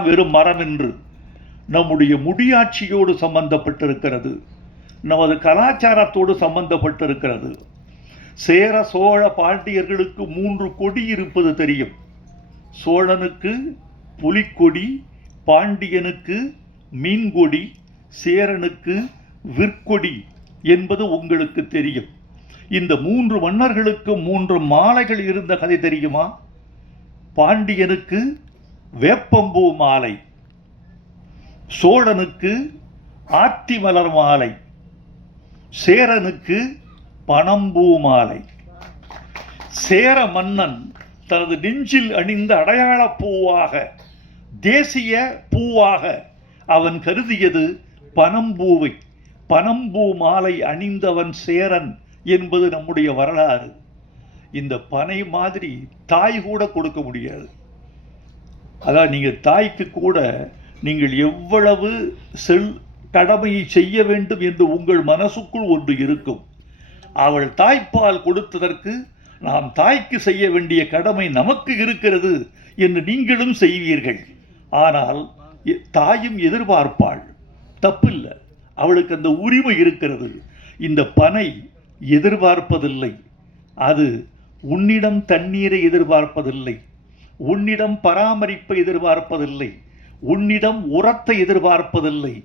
வெறும் மரம் என்று நம்முடைய முடியாட்சியோடு சம்பந்தப்பட்டிருக்கிறது. நமது கலாச்சாரத்தோடு சம்பந்தப்பட்டிருக்கிறது. சேர சோழ பாண்டியர்களுக்கு மூன்று கொடி இருப்பது தெரியும். சோழனுக்கு புலிக்கொடி பாண்டியனுக்கு மீன்கொடி சேரனுக்கு விற்கொடி என்பது உங்களுக்கு தெரியும். இந்த மூன்று மன்னர்களுக்கு மூன்று மாலைகள் இருந்த கதை தெரியுமா? பாண்டியனுக்கு வேப்பம்பூ மாலை. சோழனுக்கு ஆத்திமலர் மாலை. சேரனுக்கு பணம்பூ மாலை. சேர மன்னன் தனது நெஞ்சில் அணிந்த அடையாளப் பூவாக தேசிய பூவாக அவன் கருதியது பனம்பூவை பனம்பூ மாலை அணிந்தவன் சேரன் என்பது நம்முடைய வரலாறு. இந்த பனை மாதிரி தாய் கூட கொடுக்க முடியாது. அதாவது நீங்கள் தாய்க்கு கூட நீங்கள் எவ்வளவு செல் கடமையை செய்ய வேண்டும் என்று உங்கள் மனசுக்குள் ஒன்று இருக்கும். அவள் தாய்ப்பால் கொடுத்ததற்கு நாம் தாய்க்கு செய்ய வேண்டிய கடமை நமக்கு இருக்கிறது என்று நீங்களும் செய்வீர்கள். ஆனால் தாயும் எதிர்பார்ப்பாள். தப்பில்லை. அவளுக்கு அந்த உரிமை இருக்கிறது. இந்த பனை எதிர்பார்ப்பதில்லை. அது உன்னிடம் தண்ணீரை எதிர்பார்ப்பதில்லை. உன்னிடம் பராமரிப்பை எதிர்பார்ப்பதில்லை. உன்னிடம் உரத்தை எதிர்பார்ப்பதில்லை.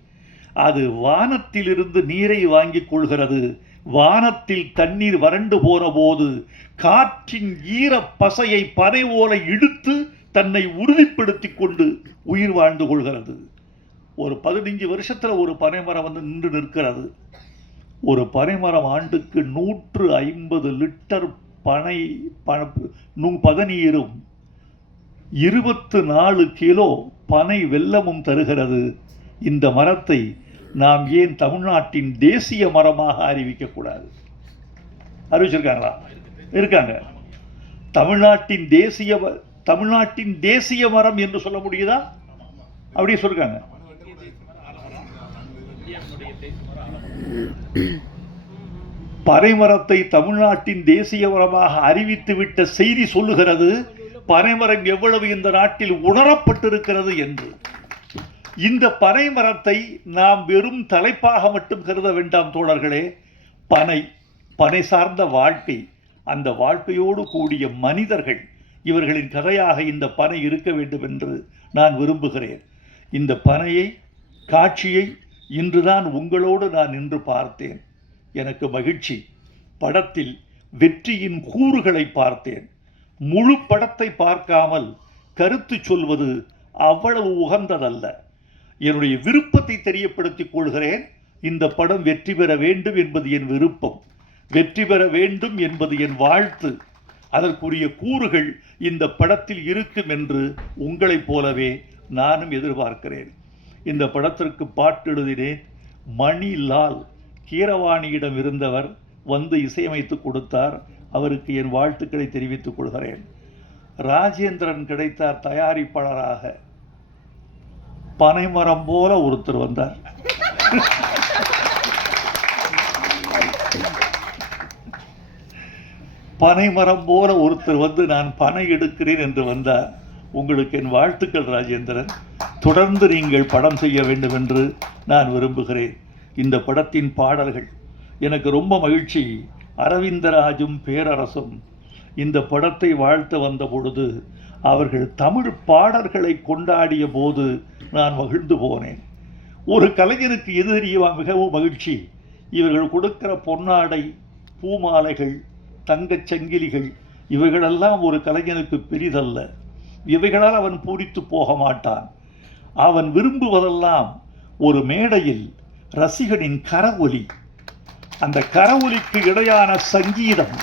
அது வானத்திலிருந்து நீரை வாங்கிக் கொள்கிறது. வானத்தில் தண்ணீர் வறண்டு போன போது காற்றின் ஈர பசையை பனை ஓலை இழுத்து தன்னை உறுதிப்படுத்தி கொண்டு உயிர் வாழ்ந்து கொள்கிறது. ஒரு பதினஞ்சு வருஷத்தில் ஒரு பனைமரம் வந்து நின்று நிற்கிறது. ஒரு பனைமரம் ஆண்டுக்கு நூற்று ஐம்பது லிட்டர் பனை ப பதநீரும் இருபத்து நாலு கிலோ பனை வெல்லமும் தருகிறது. இந்த மரத்தை நாம் ஏன் தமிழ்நாட்டின் தேசிய மரமாக அறிவிக்கக்கூடாது அறிவிச்சிருக்காங்களா? இருக்காங்க. தமிழ்நாட்டின் தேசிய ம- தமிழ்நாட்டின் தேசிய மரம் என்று சொல்ல முடியுதா? அப்படியே சொல்லிருக்காங்க பனைமரத்தை தமிழ்நாட்டின் தேசிய மரமாக அறிவித்துவிட்ட செய்தி சொல்லுகிறது. பனைமரம் எவ்வளவு இந்த நாட்டில் உணரப்பட்டிருக்கிறது என்று. இந்த பனைமரத்தை நாம் வெறும் தலைப்பாக மட்டும் கருத வேண்டாம் தோழர்களே. பனை பனை சார்ந்த வாழ்க்கை அந்த வாழ்க்கையோடு கூடிய மனிதர்கள் இவர்களின் கதையாக இந்த பனை இருக்க வேண்டும் என்று நான் விரும்புகிறேன். இந்த பனையை காட்சியை இன்றுதான் உங்களோடு நான் நின்று பார்த்தேன். எனக்கு மகிழ்ச்சி. படத்தில் வெற்றியின் கூறுகளை பார்த்தேன். முழு படத்தை பார்க்காமல் கருத்து சொல்வது அவ்வளவு உகந்ததல்ல. என்னுடைய விருப்பத்தை தெரியப்படுத்திக் கொள்கிறேன். இந்த படம் வெற்றி பெற வேண்டும் என்பது என் விருப்பம். வெற்றி பெற வேண்டும் என்பது என் வாழ்த்து. அதற்குரிய கூறுகள் இந்த படத்தில் இருக்கும் என்று உங்களைப் போலவே நானும் எதிர்பார்க்கிறேன். இந்த படத்திற்கு பாட்டு எழுதினேன். மணி லால் கீரவாணியிடம் இருந்தவர் வந்து இசையமைத்து கொடுத்தார். அவருக்கு என் வாழ்த்துக்களை தெரிவித்துக் கொள்கிறேன். ராஜேந்திரன் கிடைத்தார் தயாரிப்பாளராக. பனைமரம் போல ஒருத்தர் வந்தார். பனைமரம் போல ஒருத்தர் வந்து நான் பனை எடுக்கிறேன் என்று வந்தார். உங்களுக்கு என் வாழ்த்துக்கள் ராஜேந்திரன். தொடர்ந்து நீங்கள் படம் செய்ய வேண்டும் என்று நான் விரும்புகிறேன். இந்த படத்தின் பாடல்கள் எனக்கு ரொம்ப மகிழ்ச்சி. அரவிந்தராஜும் பேரரசும் இந்த படத்தை வாழ்த்த வந்த பொழுது அவர்கள் தமிழ் பாடல்களை கொண்டாடிய போது நான் மகிழ்ந்து போனேன். ஒரு கலைஞருக்கு எது தெரியுமா? மிகவும் மகிழ்ச்சி. இவர்கள் கொடுக்கிற பொன்னாடை பூமாலைகள் தங்கச் சங்கிலிகள் இவைகளெல்லாம் ஒரு கலைஞனுக்கு பெரிதல்ல. இவைகளால் அவன் பூரித்து போக மாட்டான். அவன் விரும்புவதெல்லாம் ஒரு மேடையில் ரசிகனின் கரவொலி அந்த கரவொலிக்கு இடையான சங்கீதம்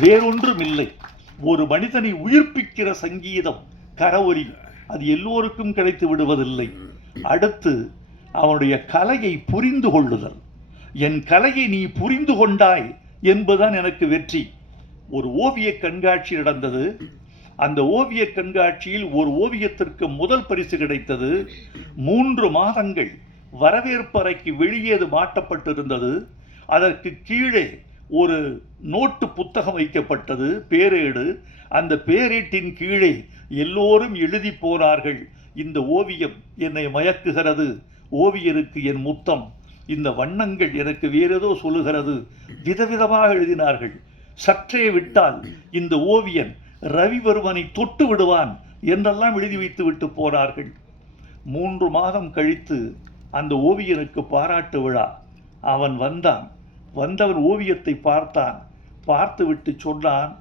வேறொன்றும் இல்லை ஒரு மனிதனை உயிர்ப்பிக்கிற சங்கீதம் கரவொலி. அது எல்லோருக்கும் கிடைத்து விடுவதில்லை. அடுத்து அவனுடைய கலையை புரிந்து கொள்ளுதல். என் கலையை நீ புரிந்து கொண்டாய் என்பதுதான் எனக்கு வெற்றி. ஒரு ஓவிய கண்காட்சி நடந்தது. அந்த ஓவிய கண்காட்சியில் ஒரு ஓவியத்திற்கு முதல் பரிசு கிடைத்தது. மூன்று மாதங்கள் வரவேற்பறைக்கு வெளியே அது மாட்டப்பட்டிருந்தது அதற்கு கீழே ஒரு நோட்டு புத்தகம் வைக்கப்பட்டது பேரேடு. அந்த பேரேட்டின் கீழே எல்லோரும் எழுதி போனார்கள். இந்த ஓவியம் என்னை மயக்குகிறது. ஓவியருக்கு என் முத்தம். இந்த வண்ணங்கள் எனக்கு வேறேதோ சொல்லுகிறது. விதவிதமாக எழுதினார்கள். சற்றே விட்டால் இந்த ஓவியன் ரவிவர்மனை தொட்டு விடுவான் என்றெல்லாம் எழுதி வைத்து விட்டு போனார்கள். மூன்று மாதம் கழித்து அந்த ஓவியனுக்கு பாராட்டு விழா. அவன் வந்தான். வந்தவன் ஓவியத்தை பார்த்தான். பார்த்துவிட்டு சொன்னான்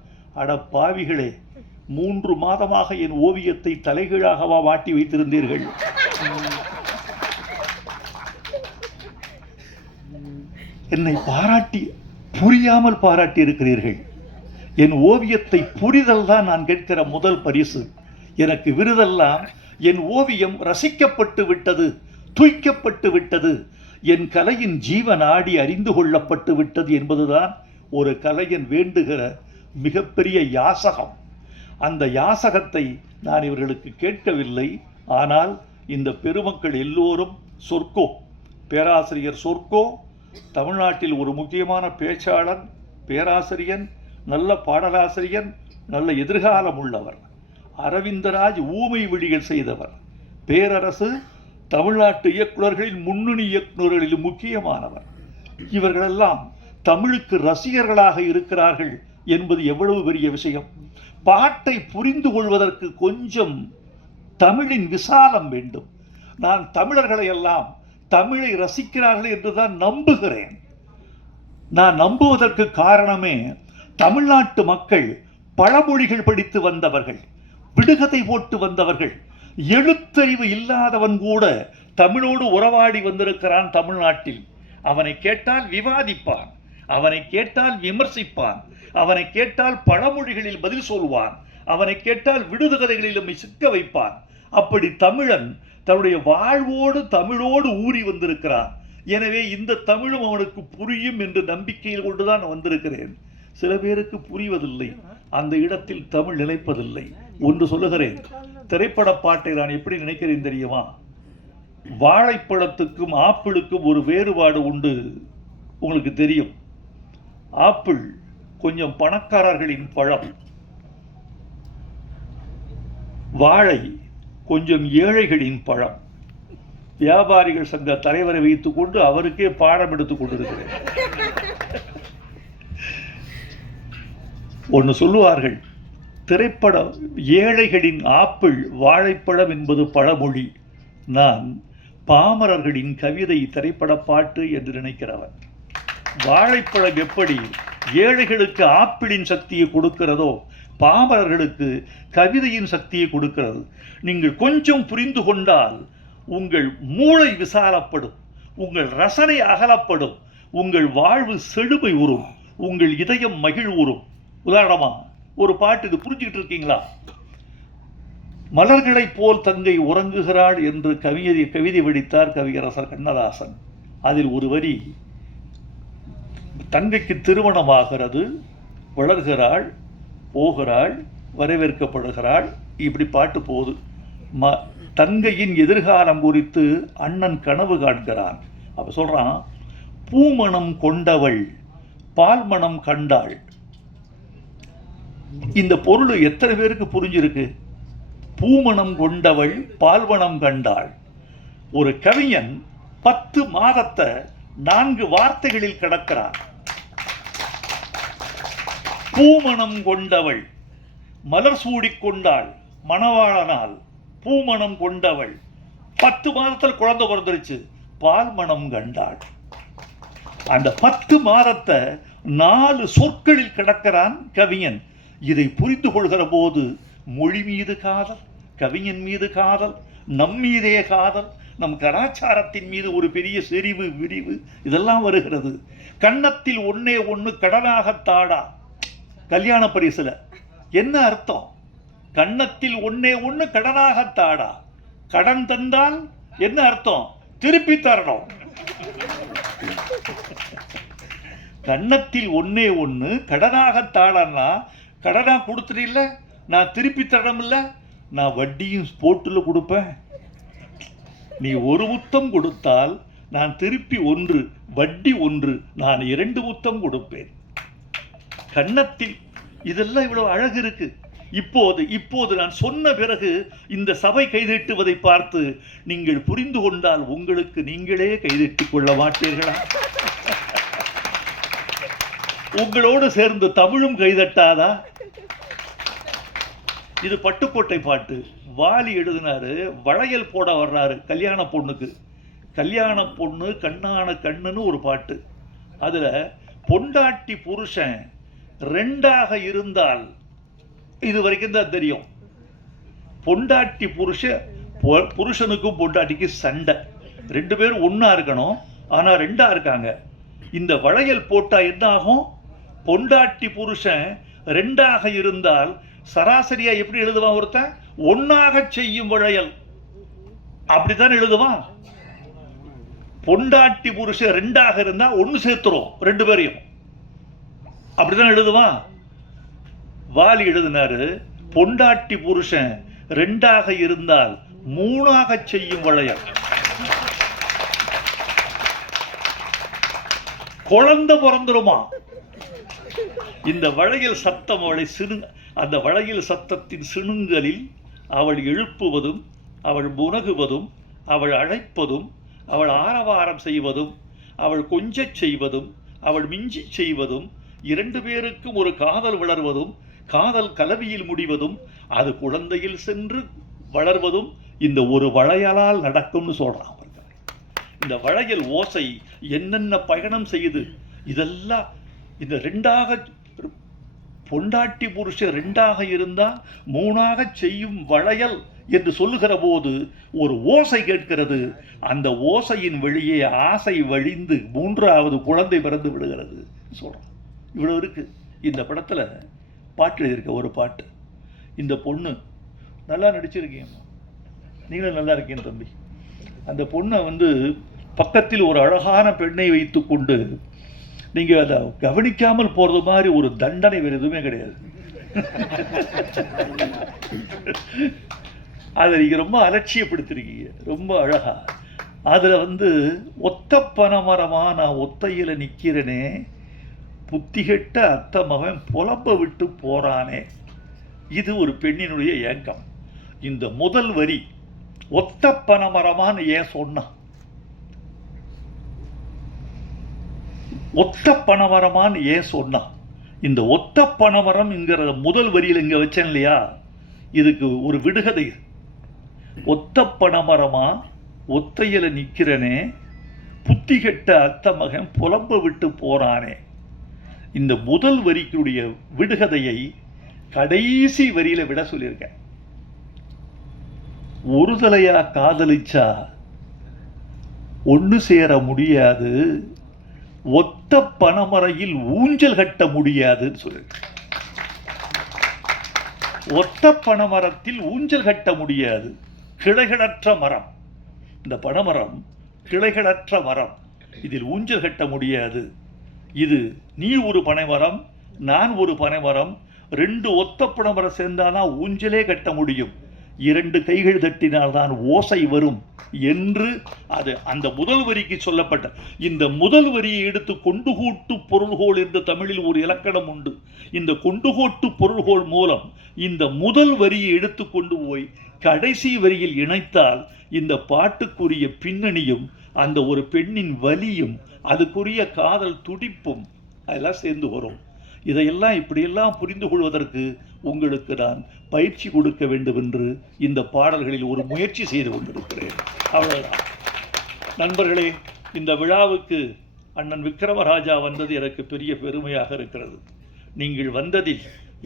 அட பாவிகளே மூன்று மாதமாக என் ஓவியத்தை தலைகீழாகவா மாட்டி வைத்திருந்தீர்கள்? என்னை பாராட்டி புரியாமல் பாராட்டி இருக்கிறீர்கள் என் ஓவியத்தை புரிதல் தான் நான் கேட்கிற முதல் பரிசு. எனக்கு விருதெல்லாம் என் ஓவியம் ரசிக்கப்பட்டு விட்டது துய்க்கப்பட்டு விட்டது. என் கலையின் ஜீவநாடி அறிந்து கொள்ளப்பட்டு விட்டது என்பதுதான் ஒரு கலையன் வேண்டுகிற மிகப்பெரிய யாசகம். அந்த யாசகத்தை நான் இவர்களுக்கு கேட்கவில்லை. ஆனால் இந்த பெருமக்கள் எல்லோரும் சொர்க்கோ பேராசிரியர் சொர்க்கோ தமிழ்நாட்டில் ஒரு முக்கியமான பேச்சாளர் பேராசிரியன் நல்ல பாடலாசிரியன் நல்ல எதிர்காலம் உள்ளவர். அரவிந்தராஜ் ஊமை விழிகள் செய்தவர். பேரரசு தமிழ்நாட்டு இயக்குநர்களின் முன்னணி இயக்குநர்களில் முக்கியமானவர். இவர்களெல்லாம் தமிழுக்கு ரசிகர்களாக இருக்கிறார்கள் என்பது எவ்வளவு பெரிய விஷயம். பாட்டை புரிந்து கொள்வதற்கு கொஞ்சம் தமிழின் விசாலம் வேண்டும். நான் தமிழர்களை எல்லாம் தமிழை ரசிக்கிறார்கள் என்றுதான் நம்புகிறேன். நான் நம்புவதற்கு காரணமே தமிழ்நாட்டு மக்கள் பழமொழிகள் படித்து வந்தவர்கள் விடுகதை போட்டு வந்தவர்கள் எழுத்தறிவு இல்லாதவன் கூட தமிழோடு உறவாடி வந்திருக்கிறான் தமிழ்நாட்டில். அவனை கேட்டால் விவாதிப்பான் அவனை கேட்டால் விமர்சிப்பான் அவனை கேட்டால் பழமொழிகளில் பதில் சொல்வான் அவனை கேட்டால் விடுதுகதைகளிலும் சிக்க வைப்பான். அப்படி தமிழன் தன்னுடைய வாழ்வோடு தமிழோடு ஊறி வந்திருக்கிறான். எனவே இந்த தமிழும் அவனுக்கு புரியும் என்று நம்பிக்கையில் கொண்டுதான் நான் வந்திருக்கிறேன். சில பேருக்கு புரிவதில்லை. அந்த இடத்தில் தமிழ் நிலைப்பதில்லை. ஒன்று சொல்லுகிறேன். திரைப்பட பாட்டை நான் எப்படி நினைக்கிறேன் தெரியுமா? வாழைப்பழத்துக்கும் ஆப்பிளுக்கும் ஒரு வேறுபாடு உண்டு. உங்களுக்கு தெரியும். ஆப்பிள் கொஞ்சம் பணக்காரர்களின் பழம். வாழை கொஞ்சம் ஏழைகளின் பழம். வியாபாரிகள் சங்க தலைவரை வைத்துக் கொண்டு அவருக்கே பாடம் எடுத்துக் கொண்டிருக்கிறேன். ஒன்று சொல்லுவார்கள் திரைப்படம் ஏழைகளின் ஆப்பிள் வாழைப்பழம் என்பது பழமொழி. நான் பாமரர்களின் கவிதை திரைப்பட பாட்டு என்று நினைக்கிறவன். வாழைப்பழம் எப்படி ஏழைகளுக்கு ஆப்பிளின் சக்தியை கொடுக்கிறதோ பாமரர்களுக்கு கவிதையின் சக்தியை கொடுக்கிறது. நீங்கள் கொஞ்சம் புரிந்து கொண்டால் உங்கள் மூளை விசாலப்படும் உங்கள் ரசனை அகலப்படும் உங்கள் வாழ்வு செழுமை உறும் உங்கள் இதயம் மகிழ்வுறும் உதாரணமாக ஒரு பாட்டு இது புரிஞ்சுக்கிட்டு இருக்கீங்களா? மலர்களைப் போல் தங்கை உறங்குகிறாள் என்று கவிதை கவிதை வெடித்தார் கவியரசர் கண்ணதாசன். அதில் ஒரு வரி தங்கைக்கு திருமணமாகிறது வளர்கிறாள் போகிறாள் வரவேற்கப்படுகிறாள் இப்படி பாட்டு போகுது. ம தங்கையின் எதிர்காலம் குறித்து அண்ணன் கனவு காண்கிறான். அப்போ சொல்கிறான் பூமணம் கொண்டவள் பால்மணம் கண்டாள் இந்த பொருள் எத்தனை பேருக்கு புரிஞ்சிருக்கு? பூமணம் கொண்டவள் பால்வனம் கண்டாள். ஒரு கவிஞன் பத்து மாதத்தை நான்கு வார்த்தைகளில் கடக்கிறான். பூமணம் கொண்டவள் மலர் சூடிக்கொண்டாள் மணவாளனால் பூமணம் கொண்டவள். பத்து மாதத்தில் குழந்தை பிறந்துருச்சு பால் மணம் கண்டாள். அந்த பத்து மாதத்தை நாலு சொற்களில் கிடக்கிறான் கவிஞன். இதை புரிந்து கொள்கிற போது மொழி மீது காதல் கவிஞன் மீது காதல் நம் மீதே காதல் நம் கலாச்சாரத்தின் மீது ஒரு பெரிய செறிவு விரிவு இதெல்லாம் வருகிறது. கன்னத்தில் ஒன்னே ஒன்று கடனாகத்தாடா கல்யாண பரிசுல. என்ன அர்த்தம்? கன்னத்தில் ஒன்னே ஒன்று கடனாகத்தாடா கடன் தந்தால் என்ன அர்த்தம்? திருப்பி தரணும். கன்னத்தில் ஒன்னே ஒன்று கடனாக தாடன்னா கொடுத்துட்டீல்ல? நான் திருப்பி தரமில்ல? நான் வட்டியும் ஸ்போர்ட்டில் கொடுப்பேன். நீ ஒரு முத்தம் கொடுத்தால் நான் திருப்பி ஒன்று வட்டி ஒன்று நான் இரண்டு முத்தம் கொடுப்பேன். கன்னத்தில் இதெல்லாம் இவ்வளவு அழகு இருக்கு. இப்போது இப்போது நான் சொன்ன பிறகு இந்த சபை கைதட்டுவதை பார்த்து நீங்கள் புரிந்து கொண்டால் உங்களுக்கு நீங்களே கைதட்டிக் கொள்ள மாட்டீர்களா? உங்களோடு சேர்ந்து தமிழும் கைதட்டாதா? இது பட்டுக்கோட்டை பாட்டு. வாலி எழுதினாரு வளையல் போட வர்றாரு கல்யாண பொண்ணுக்கு. கல்யாண பொண்ணு கண்ணான கண்ணுன்னு ஒரு பாட்டு. அதுல பொண்டாட்டி புருஷன் ரெண்டாக இருந்தால் இது வரைக்கும் தான் தெரியும். பொண்டாட்டி புருஷன் புருஷனுக்கும் பொண்டாட்டிக்கும் சண்டை. ரெண்டு பேரும் ஒன்றா இருக்கணும் ஆனா ரெண்டா இருக்காங்க. இந்த வளையல் போட்டா என்ன ஆகும் பொண்டாட்டி புருஷன் ரெண்டாக இருந்தால் சராசரியா எப்படி எழுதுவான் ஒருத்தன்? ஒன்னாக செய்யும் வளையல். அப்படித்தான் எழுதுவான். பொண்டாட்டி புருஷன் ரெண்டாக இருந்தா ஒன்னு சேர்த்துரும் ரெண்டு பேரையும். அப்படிதான் எழுதுவான். வாலி எழுதினாரு பொண்டாட்டி புருஷன் ரெண்டாக இருந்தால் மூணாக செய்யும் வளையல். குழந்தை பிறந்துருமா? இந்த வளையல் சத்தம் அவளை சிறு அந்த வளையல் சத்தத்தின் சிணுங்கலில் அவள் எழுப்புவதும் அவள் முனகுவதும் அவள் அழைப்பதும் அவள் ஆரவாரம் செய்வதும் அவள் கொஞ்சச் செய்வதும் அவள் மிஞ்சி செய்வதும் இரண்டு பேருக்கும் ஒரு காதல் வளர்வதும் காதல் கலவியில் முடிவதும் அது குழந்தையில் சென்று வளர்வதும் இந்த ஒரு வளையலால் நடக்கும்னு சொல்கிறான் அவர்கள். இந்த வளையல் ஓசை என்னென்ன பயணம் செய்யுது இதெல்லாம் இந்த ரெண்டாக பொண்டாட்டி புருஷன் ரெண்டாக இருந்தால் மூணாக செய்யும் வளையல் என்று சொல்லுகிற போது ஒரு ஓசை கேட்கிறது. அந்த ஓசையின் வெளியே ஆசை வழிந்து மூன்றாவது குழந்தை பிறந்து விடுகிறது சொல்கிறான் இவ்வளோ இருக்குது இந்த படத்தில் பாட்டு எழுதியிருக்க ஒரு பாட்டு. இந்த பொண்ணு நல்லா நடிச்சிருக்கீங்க நீங்களும் நல்லா இருக்கீங்க தம்பி. அந்த பொண்ணை வந்து பக்கத்தில் ஒரு அழகான பெண்ணை வைத்துக்கொண்டு நீங்கள் அதை கவனிக்காமல் போகிறது மாதிரி ஒரு தண்டனை வேறு எதுவுமே கிடையாது. அதை நீங்கள் ரொம்ப அலட்சியப்படுத்திருக்கீங்க. ரொம்ப அழகா. அதில் வந்து ஒத்த பனமரமாக நான் ஒத்தையில் நிற்கிறேனே புத்திகெட்ட அத்த மகன் புலம்ப விட்டு போகிறானே இது ஒரு பெண்ணினுடைய ஏக்கம். இந்த முதல் வரி ஒத்த பனைமரமான்னு ஏன் சொன்னான் ஒத்த பணவரமான்னு ஏன் சொன்னான்? இந்த ஒத்த பனைமரம்ங்கிற முதல் வரியில் இங்கே வச்சேன் இல்லையா? இதுக்கு ஒரு விடுகதை. ஒத்த பணமரமா ஒத்தையில் நிற்கிறனே புத்தி கெட்ட அத்த மகன் புலம்ப விட்டு போறானே. இந்த முதல் வரிக்குடைய விடுகதையை கடைசி வரியில விட சொல்லியிருக்கேன். ஒரு தலையா காதலிச்சா ஒன்று சேர முடியாது ஒத்த பனைமரையில் ஊஞ்சல் கட்ட முடியாதுன்னு சொல்லியிருக்கேன் ஒத்த பனைமரத்தில் ஊஞ்சல் கட்ட முடியாது. கிளைகளற்ற மரம். இந்த பனைமரம் கிளைகளற்ற மரம். இதில் ஊஞ்சல் கட்ட முடியாது. இது நீ ஒரு பனைமரம் நான் ஒரு பனைமரம் ரெண்டு ஒத்த பனைமரம் சேர்ந்தாதான் ஊஞ்சலே கட்ட முடியும். இரண்டு கைகள் தட்டினால்தான் ஓசை வரும் என்று அது அந்த முதல் வரிக்கு சொல்லப்பட்ட. இந்த முதல் வரியை எடுத்து கொண்டுகூட்டு பொருள்கோள் என்று தமிழில் ஒரு இலக்கணம் உண்டு. இந்த கொண்டுகோட்டு பொருள்கோள் மூலம் இந்த முதல் வரியை எடுத்து கொண்டு போய் கடைசி வரியில் இணைத்தால் இந்த பாட்டுக்குரிய பின்னணியும் அந்த ஒரு பெண்ணின் வலியும் அதுக்குரிய காதல் துடிப்பும் அதெல்லாம் சேர்ந்து வரும். இதையெல்லாம் இப்படியெல்லாம் புரிந்து கொள்வதற்கு உங்களுக்கு நான் பயிற்சி கொடுக்க வேண்டும் என்று இந்த பாடல்களில் ஒரு முயற்சி செய்து கொண்டிருக்கிறேன். அவ்வளவுதான். நண்பர்களே இந்த விழாவுக்கு அண்ணன் விக்ரமராஜா வந்தது எனக்கு பெரிய பெருமையாக இருக்கிறது. நீங்கள் வந்ததில்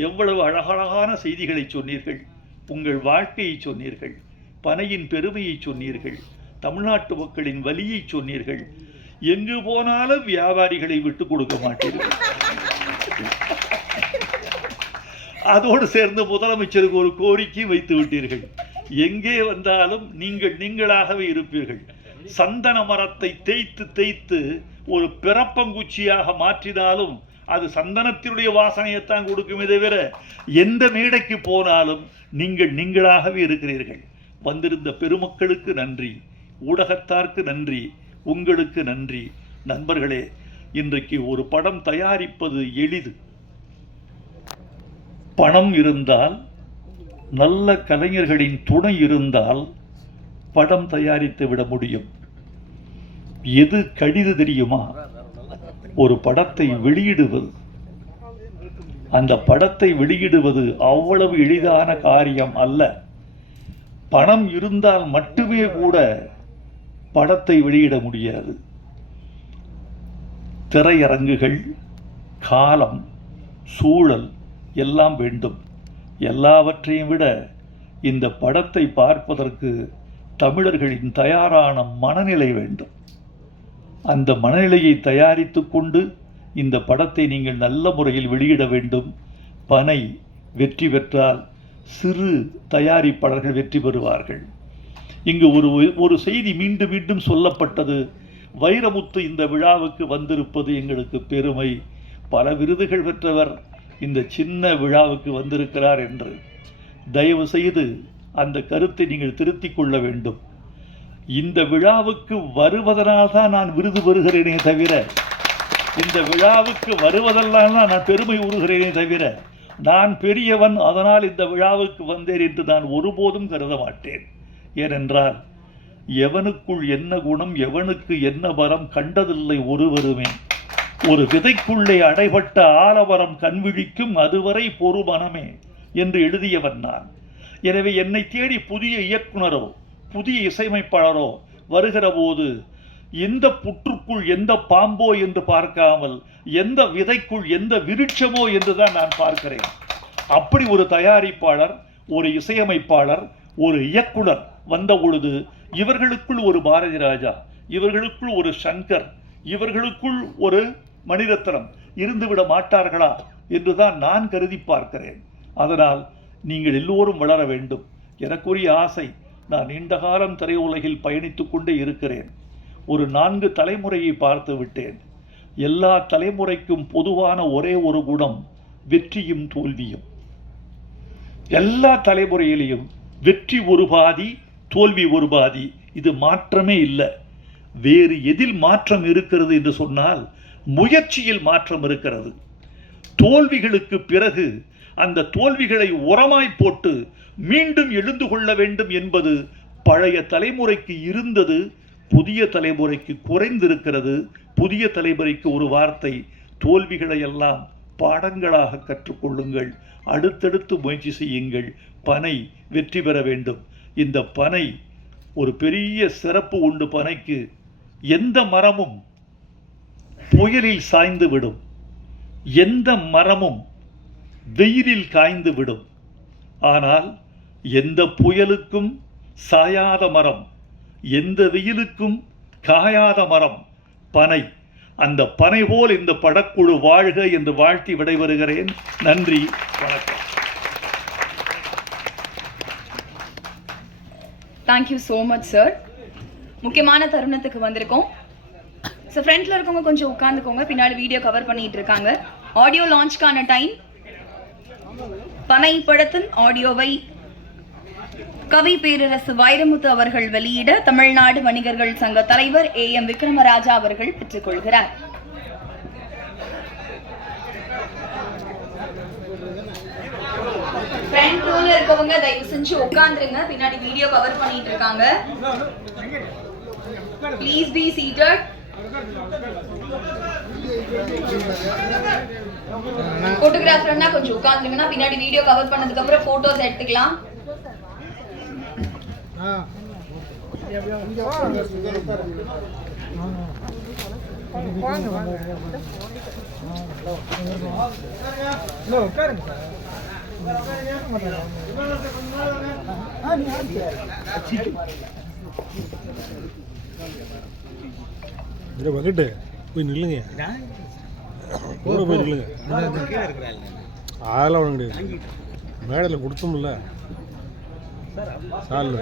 எவ்வளவு அழகழகான செய்திகளை சொன்னீர்கள் உங்கள் வாழ்க்கையை சொன்னீர்கள் பனையின் பெருமையை சொன்னீர்கள் தமிழ்நாட்டு மக்களின் வலியை சொன்னீர்கள். எங்கு போனாலும் வியாபாரிகளை விட்டு கொடுக்க மாட்டீர்கள். அதோடு சேர்ந்து முதலமைச்சருக்கு ஒரு கோரிக்கை வைத்து விட்டீர்கள். எங்கே வந்தாலும் நீங்கள் நீங்களாகவே இருப்பீர்கள். சந்தன மரத்தை தேய்த்து தேய்த்து ஒரு பிறப்பங்குச்சியாக மாற்றினாலும் அது சந்தனத்தினுடைய வாசனையைத்தான் கொடுக்குமே தவிர எந்த மேடைக்கு போனாலும் நீங்கள் நீங்களாகவே இருக்கிறீர்கள். வந்திருந்த பெருமக்களுக்கு நன்றி ஊடகத்தார்க்கு நன்றி உங்களுக்கு நன்றி. நண்பர்களே இன்றைக்கு ஒரு படம் தயாரிப்பது எளிது. பணம் இருந்தால் நல்ல கலைஞர்களின் துணை இருந்தால் படம் தயாரித்து விட முடியும். எது கடிது தெரியுமா? ஒரு படத்தை வெளியிடுவது. அந்த படத்தை வெளியிடுவது அவ்வளவு எளிதான காரியம் அல்ல. பணம் இருந்தால் மட்டுமே கூட படத்தை வெளியிட முடியாது. திரையரங்குகள் காலம் சூழல் எல்லாம் வேண்டும். எல்லாவற்றையும் விட இந்த படத்தை பார்ப்பதற்கு தமிழர்களின் தயாரான மனநிலை வேண்டும். அந்த மனநிலையை தயாரித்து கொண்டு இந்த படத்தை நீங்கள் நல்ல முறையில் வெளியிட வேண்டும். பனை வெற்றி பெற்றால் சிறு தயாரிப்பாளர்கள் வெற்றி பெறுவார்கள். இங்கு ஒரு ஒரு செய்தி மீண்டும் மீண்டும் சொல்லப்பட்டது. வைரமுத்து இந்த விழாவுக்கு வந்திருப்பது எங்களுக்கு பெருமை. பல விருதுகள் பெற்றவர் இந்த சின்ன விழாவுக்கு வந்திருக்கிறார் என்று தயவு செய்து அந்த கருத்தை நீங்கள் திருத்திக் கொள்ள வேண்டும். இந்த விழாவுக்கு வருவதனால் தான் நான் விருது பெறுகிறேனே தவிர இந்த விழாவுக்கு வருவதெல்லாம் தான் நான் பெருமை உறுகிறேனே தவிர நான் பெரியவன் அதனால் இந்த விழாவுக்கு வந்தேன் என்று நான் ஒருபோதும் கருத மாட்டேன். ஏனென்றால் எவனுக்குள் என்ன குணம் எவனுக்கு என்ன வரம் கண்டதில்லை ஒருவருமே. ஒரு விதைக்குள்ளே அடைபட்ட ஆலவரம் கண்விழிக்கும் அதுவரை பொறுமனமே என்று எழுதியவன் நான். எனவே என்னை தேடி புதிய இயக்குனரோ புதிய இசையமைப்பாளரோ வருகிற போது எந்த புற்றுக்குள் எந்த பாம்போ என்று பார்க்காமல் எந்த விதைக்குள் எந்த விருட்சமோ என்று தான் நான் பார்க்கிறேன். அப்படி ஒரு தயாரிப்பாளர் ஒரு இசையமைப்பாளர் ஒரு இயக்குனர் வந்த பொழுது இவர்களுக்குள் ஒரு பாரதி ராஜா இவர்களுக்குள் ஒரு சங்கர் இவர்களுக்குள் ஒரு மணிரத்னம் இருந்துவிட மாட்டார்களா என்றுதான் நான் கருதி பார்க்கிறேன். அதனால் நீங்கள் எல்லோரும் வளர வேண்டும். எனக்குரிய ஆசை நான் நீண்டகாலம் திரையுலகில் பயணித்து கொண்டே இருக்கிறேன். ஒரு நான்கு தலைமுறையை பார்த்து விட்டேன். எல்லா தலைமுறைக்கும் பொதுவான ஒரே ஒரு குணம் வெற்றியும் தோல்வியும். எல்லா தலைமுறையிலையும் வெற்றி ஒரு பாதி தோல்வி ஒரு பாதி இது மாற்றமே இல்லை. வேறு எதில் மாற்றம் இருக்கிறது என்று சொன்னால் முயற்சியில் மாற்றம் இருக்கிறது. தோல்விகளுக்கு பிறகு அந்த தோல்விகளை உரமாய் போட்டு மீண்டும் எழுந்து கொள்ள வேண்டும் என்பது பழைய தலைமுறைக்கு இருந்தது புதிய தலைமுறைக்கு குறைந்திருக்கிறது. புதிய தலைமுறைக்கு ஒரு வார்த்தை தோல்விகளை எல்லாம் பாடங்களாக கற்றுக்கொள்ளுங்கள். அடுத்தடுத்து முயற்சி செய்யுங்கள். பனை வெற்றி பெற வேண்டும். இந்த பனை ஒரு பெரிய சிறப்பு உண்டு பனைக்கு. எந்த மரமும் புயலில் சாய்ந்து விடும். எந்த மரமும் வெயிலில் காய்ந்து விடும். ஆனால் எந்த புயலுக்கும் சாயாத மரம் எந்த வெயிலுக்கும் காயாத மரம் பனை அந்த பனை போல் இந்த படக்குழு வாழ்க என்று வாழ்த்தி விடைபெறுகிறேன். நன்றி வணக்கம். தேங்க்யூ ஸோ மச் சார் முக்கியமான தருணத்துக்கு வந்திருக்கோம். ஸோ ஃப்ரண்ட்ல இருக்கவங்க கொஞ்சம் உட்காந்துக்கோங்க பின்னாடி வீடியோ கவர் பண்ணிட்டு இருக்காங்க ஆடியோ லான்ச்க்கான டைம் பனை படத்தின் ஆடியோவை கவி பேரரசு வைரமுத்து அவர்கள் வெளியிட தமிழ்நாடு வணிகர்கள் சங்க தலைவர் ஏ எம் விக்ரமராஜா அவர்கள் பெற்றுக்கொள்கிறார். ஃப்ரண்ட் ரோல இருக்கவங்க தயவு செஞ்சு உட்காந்துருங்க பின்னாடி வீடியோ கவர் பண்ணிட்டு இருக்காங்க ப்ளீஸ் பி சீட்டட் போட்டோகிராஃபர்னா கொஞ்சம் உட்காந்துருங்கன்னா பின்னாடி வீடியோ கவர் பண்ணதுக்கு அப்புறம் போட்டோஸ் எடுத்துக்கலாம் உட்காருங்க சார் வந்துட்டு போய் நில்லுங்க. கூட போய் நில்லுங்க. அதெல்லாம் ஒன்றும் கிடையாது மேடையில் கொடுத்தோம்ல. சாலில்